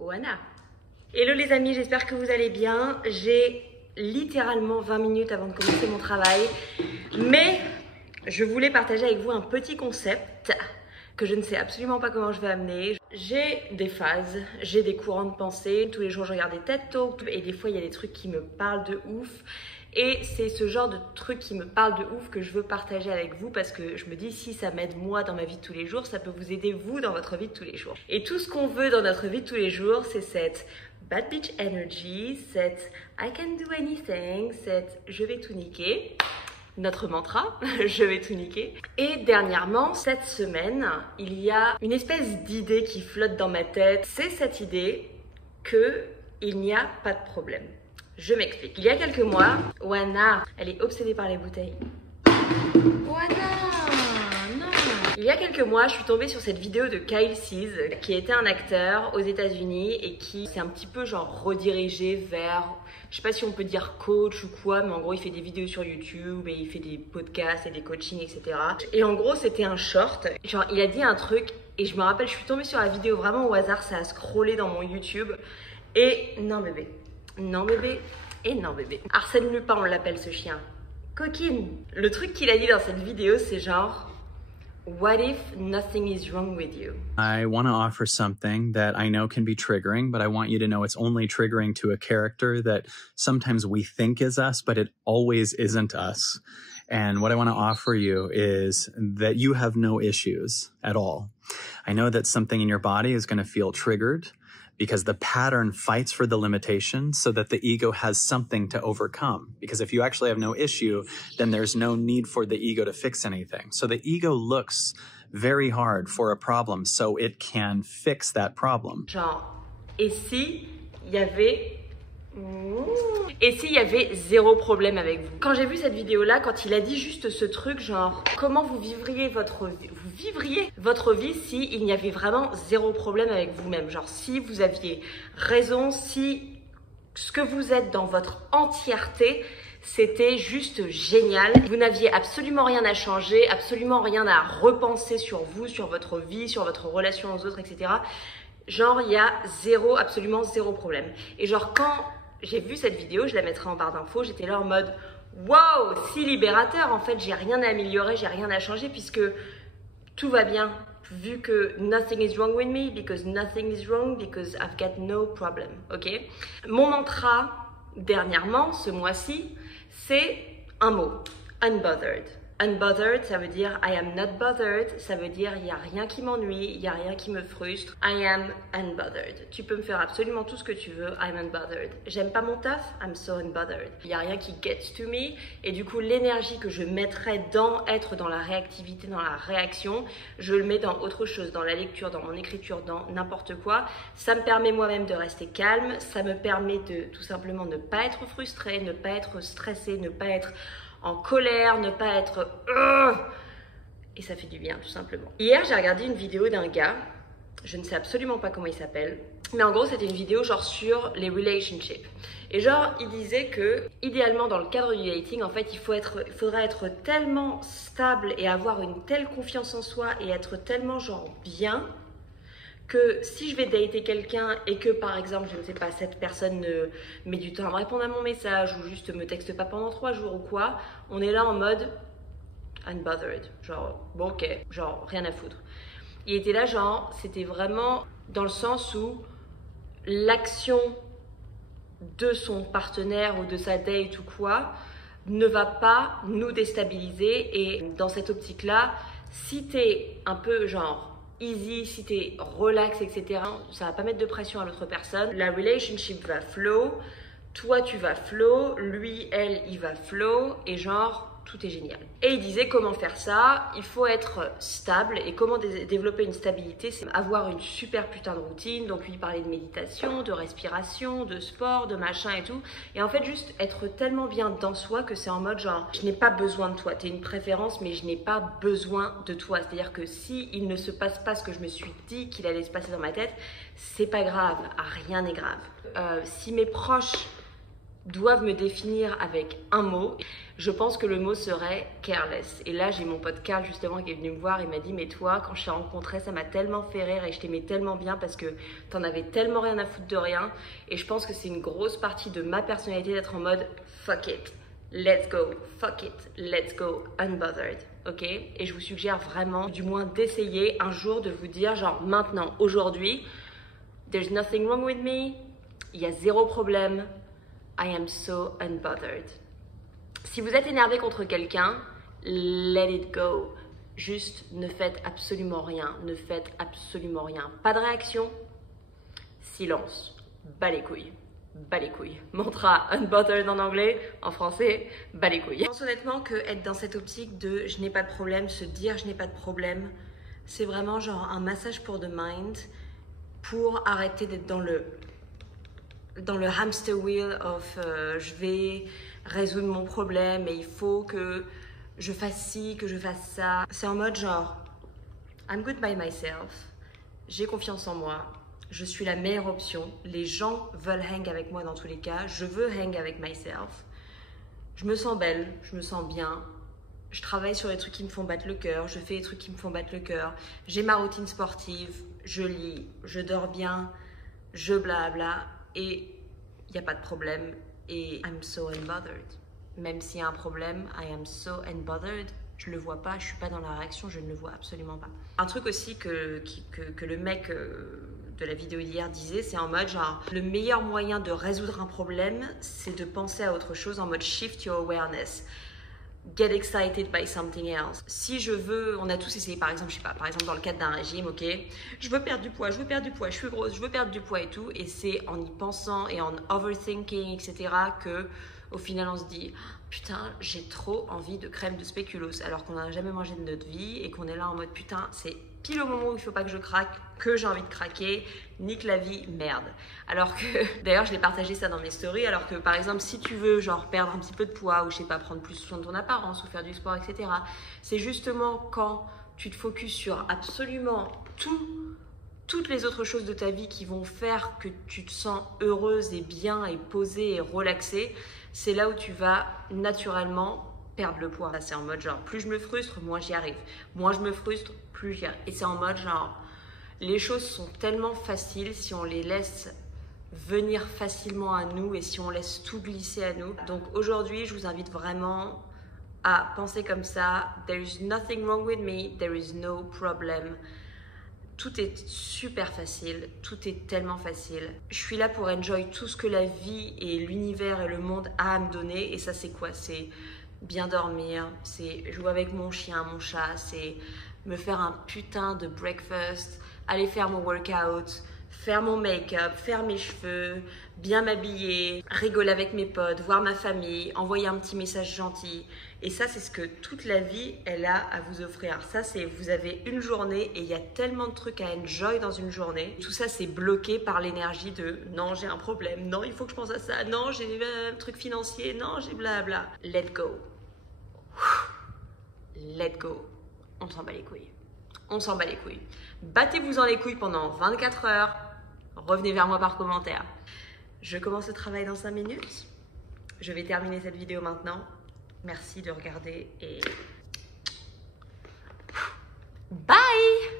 Oana. Hello les amis, j'espère que vous allez bien. J'ai littéralement 20 minutes avant de commencer mon travail, mais je voulais partager avec vous un petit concept que je ne sais absolument pas comment je vais amener. J'ai des phases, j'ai des courants de pensée. Tous les jours je regarde des TED Talks et des fois il y a des trucs qui me parlent de ouf. Et c'est ce genre de truc qui me parle de ouf que je veux partager avec vous parce que je me dis si ça m'aide moi dans ma vie de tous les jours, ça peut vous aider vous dans votre vie de tous les jours. Et tout ce qu'on veut dans notre vie de tous les jours, c'est cette bad bitch energy, cette I can do anything, cette je vais tout niquer. Notre mantra, je vais tout niquer. Et dernièrement, cette semaine, il y a une espèce d'idée qui flotte dans ma tête. C'est cette idée qu'il n'y a pas de problème. Je m'explique. Il y a quelques mois, Oana, elle est obsédée par les bouteilles. Oana, non. Il y a quelques mois, je suis tombée sur cette vidéo de Kyle Cease, qui était un acteur aux États-Unis et qui s'est un petit peu genre redirigé vers, je sais pas si on peut dire coach ou quoi, mais en gros, il fait des vidéos sur YouTube et il fait des podcasts et des coachings, etc. Et en gros, c'était un short. Genre, il a dit un truc et je me rappelle, je suis tombée sur la vidéo vraiment au hasard, ça a scrollé dans mon YouTube. Et non bébé. Non bébé, et non bébé. Arsène Lupin, on l'appelle ce chien. Coquine. Le truc qu'il a dit dans cette vidéo, c'est genre what if nothing is wrong with you? I want to offer something that I know can be triggering, but I want you to know it's only triggering to a character that sometimes we think is us, but it always isn't us. And what I want to offer you is that you have no issues at all. I know that something in your body is going to feel triggered because the pattern fights for the limitation so that the ego has something to overcome. Because if you actually have no issue, then there's no need for the ego to fix anything. So the ego looks very hard for a problem so it can fix that problem. Genre, et s'il y avait zéro problème avec vous? Quand j'ai vu cette vidéo-là, quand il a dit juste ce truc, genre, comment vous vivriez votre vie si il n'y avait vraiment zéro problème avec vous-même? Genre, si vous aviez raison, si ce que vous êtes dans votre entièreté, c'était juste génial. Vous n'aviez absolument rien à changer, absolument rien à repenser sur vous, sur votre vie, sur votre relation aux autres, etc. Genre, il y a absolument zéro problème. Et genre, quand j'ai vu cette vidéo, je la mettrai en barre d'infos, j'étais là en mode wow, si libérateur, en fait, j'ai rien à améliorer, j'ai rien à changer puisque tout va bien. Vu que nothing is wrong with me, because nothing is wrong, because I've got no problem, ok? Mon mantra, dernièrement, ce mois-ci, c'est un mot, unbothered. Unbothered, ça veut dire I am not bothered, ça veut dire il n'y a rien qui m'ennuie, il n'y a rien qui me frustre. I am unbothered. Tu peux me faire absolument tout ce que tu veux, I'm unbothered. J'aime pas mon taf, I'm so unbothered. Il n'y a rien qui gets to me et du coup l'énergie que je mettrais dans être dans la réactivité, dans la réaction, je le mets dans autre chose, dans la lecture, dans mon écriture, dans n'importe quoi. Ça me permet moi-même de rester calme, ça me permet de tout simplement ne pas être frustrée, ne pas être stressée, ne pas être en colère, ne pas être et ça fait du bien tout simplement. Hier j'ai regardé une vidéo d'un gars, je ne sais absolument pas comment il s'appelle, mais en gros c'était une vidéo genre sur les relationships. Et genre il disait que idéalement dans le cadre du dating en fait il faudrait être tellement stable et avoir une telle confiance en soi et être tellement genre bien que si je vais dater quelqu'un et que par exemple, je ne sais pas, cette personne met du temps à me répondre à mon message ou juste me texte pas pendant 3 jours ou quoi, on est là en mode unbothered, genre bon ok, genre rien à foutre. Il était là genre, c'était vraiment dans le sens où l'action de son partenaire ou de sa date ou quoi ne va pas nous déstabiliser et dans cette optique-là, si t'es un peu genre easy, si t'es relax, etc. Ça va pas mettre de pression à l'autre personne. La relationship va flow, toi tu vas flow, lui, elle, il va flow et genre tout est génial. Et il disait comment faire ça, il faut être stable et comment développer une stabilité, c'est avoir une super putain de routine. Donc lui il parlait de méditation, de respiration, de sport, de machin et tout. Et en fait juste être tellement bien dans soi que c'est en mode genre je n'ai pas besoin de toi, t'es une préférence mais je n'ai pas besoin de toi. C'est-à-dire que si il ne se passe pas ce que je me suis dit qu'il allait se passer dans ma tête, c'est pas grave, rien n'est grave. Si mes proches doivent me définir avec un mot, je pense que le mot serait careless. Et là, j'ai mon pote Carl justement qui est venu me voir, il m'a dit mais toi, quand je t'ai rencontré, ça m'a tellement fait rire et je t'aimais tellement bien parce que t'en avais tellement rien à foutre de rien. Et je pense que c'est une grosse partie de ma personnalité d'être en mode fuck it, let's go, fuck it, let's go, unbothered. Ok, et je vous suggère vraiment, du moins d'essayer un jour de vous dire genre maintenant, aujourd'hui, there's nothing wrong with me, il y a zéro problème, I am so unbothered. Si vous êtes énervé contre quelqu'un, let it go. Juste ne faites absolument rien, ne faites absolument rien. Pas de réaction, silence, bas les couilles. Bas les couilles. Mantra unbothered en anglais, en français, bas les couilles. Je pense honnêtement que être dans cette optique de je n'ai pas de problème, se dire je n'ai pas de problème, c'est vraiment genre un massage pour the mind pour arrêter d'être dans le hamster wheel of je vais résoudre mon problème et il faut que je fasse ci, que je fasse ça. C'est en mode genre I'm good by myself, j'ai confiance en moi. Je suis la meilleure option. Les gens veulent hang avec moi dans tous les cas. Je veux hang avec myself. Je me sens belle, je me sens bien. Je travaille sur les trucs qui me font battre le cœur. Je fais les trucs qui me font battre le cœur. J'ai ma routine sportive. Je lis, je dors bien, je blabla. Et il n'y a pas de problème. Et I'm so unbothered. Même s'il y a un problème, I am so unbothered. Je le vois pas, je suis pas dans la réaction, je ne le vois absolument pas. Un truc aussi que le mec de la vidéo d'hier disait, c'est en mode genre le meilleur moyen de résoudre un problème, c'est de penser à autre chose en mode shift your awareness. Get excited by something else. Si je veux, on a tous essayé par exemple, je sais pas, par exemple dans le cadre d'un régime, ok, je veux perdre du poids, je veux perdre du poids, je suis grosse, je veux perdre du poids et tout, et c'est en y pensant et en overthinking, etc. que au final on se dit putain, j'ai trop envie de crème de spéculoos alors qu'on n'a jamais mangé de notre vie et qu'on est là en mode putain, c'est pile au moment où il faut pas que je craque, que j'ai envie de craquer, nique la vie, merde. Alors que, d'ailleurs je l'ai partagé ça dans mes stories, alors que par exemple si tu veux genre perdre un petit peu de poids ou je sais pas, prendre plus soin de ton apparence ou faire du sport, etc. C'est justement quand tu te focuses sur absolument toutes les autres choses de ta vie qui vont faire que tu te sens heureuse et bien et posée et relaxée, c'est là où tu vas naturellement perdre le poids. Là, c'est en mode genre, plus je me frustre, moins j'y arrive. Moins je me frustre, plus j'y arrive. Et c'est en mode genre, les choses sont tellement faciles si on les laisse venir facilement à nous et si on laisse tout glisser à nous. Donc aujourd'hui, je vous invite vraiment à penser comme ça. There is nothing wrong with me, there is no problem. Tout est super facile, tout est tellement facile. Je suis là pour enjoy tout ce que la vie et l'univers et le monde a à me donner. Et ça, c'est quoi? C'est bien dormir, c'est jouer avec mon chien, mon chat, c'est me faire un putain de breakfast, aller faire mon workout, faire mon make-up, faire mes cheveux, bien m'habiller, rigoler avec mes potes, voir ma famille, envoyer un petit message gentil. Et ça, c'est ce que toute la vie, elle a à vous offrir. Ça, c'est vous avez une journée et il y a tellement de trucs à enjoy dans une journée. Tout ça, c'est bloqué par l'énergie de non, j'ai un problème, non, il faut que je pense à ça, non, j'ai un truc financier, non, j'ai blabla. Let go. Let go. On s'en bat les couilles. On s'en bat les couilles. Battez-vous-en les couilles pendant 24 heures. Revenez vers moi par commentaire. Je commence le travail dans 5 minutes. Je vais terminer cette vidéo maintenant. Merci de regarder et bye!